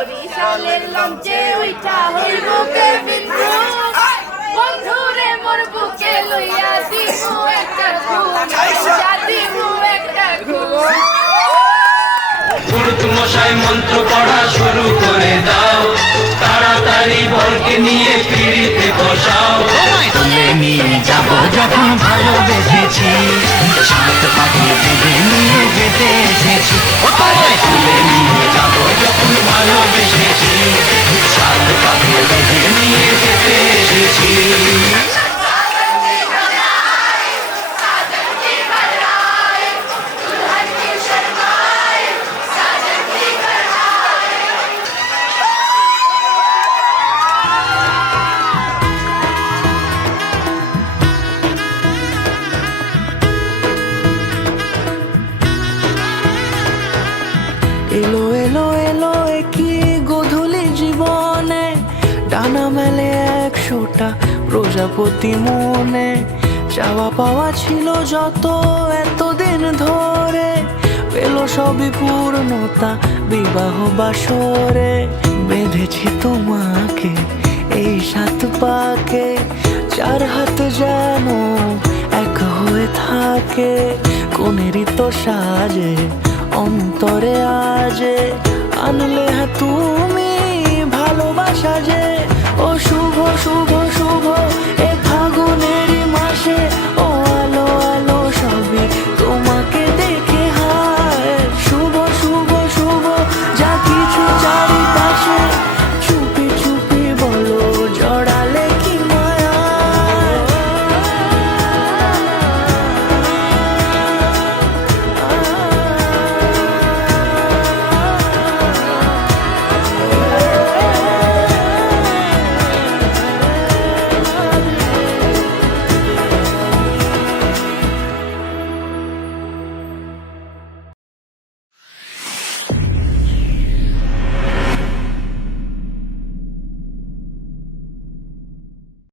বরিশালের লঞ্চে উইঠা হইব কে বিন্দু বন্ধুরে মোর বুকে লইয়া দিমু একটা ঘুম দিমু একটা ঘুম। গুরুত্ব মশাই মন্ত্র পড়া শুরু করে দাও, তাড়াতাড়ি বরকে নিয়ে পিড়িতে বসাও। তুলে নিয়ে যাব যখন ভালোবেসেছি, সাত পাখি বেঁধে নিয়ে যেতে এসেছি। তুলে নিয়ে যাব যখন ভালোবেসেছি, সাত পাখি বেঁধে নিয়ে যেতে এসেছি। এলো এলো এলো কি গোধূলি জীবনে, ডানা মেলে 100টা প্রজাপতি মনে। চাওয়া পাওয়া ছিল যত এতদিন ধরে, পেল সবই পূর্ণতা বিবাহ বাসরে। বেঁধেছি তোমাকে এই 7 পাকে, 4 হাত যেন এক হয়ে থাকে। কোনেরই তো সাজে অন্তরে আজে, আনলে তুমি ভালোবাসা যে। ও শুভ শুভ